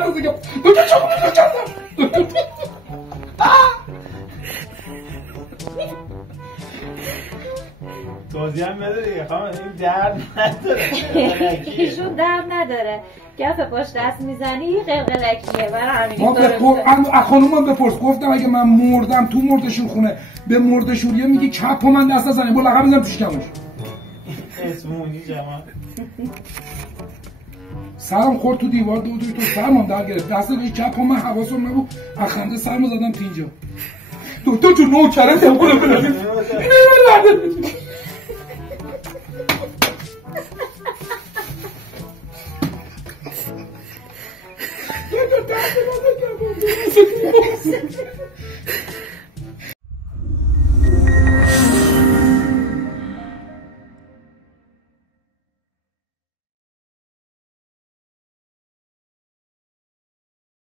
چند دیگه دکتر چند توضیح هم بده دیگه خواهم این درد نداره ایشون درد نداره گفت پشت دست میزنی قلقلکیه برای همین ما به خانومم بپرس گفتم اگه من مردم تو مردشور خونه به مردشوریه میگی چپ و من دست نزنیم با لقب میزنم توش کموش اسمونی جمع سرم خورد تو دیوار دوی تو سرمم در گرفت دست به چپ و من حواسم نبود از خنده سرمو زدم تو اینجا دکتر جون نوکرت هم کنم بلدیم اینه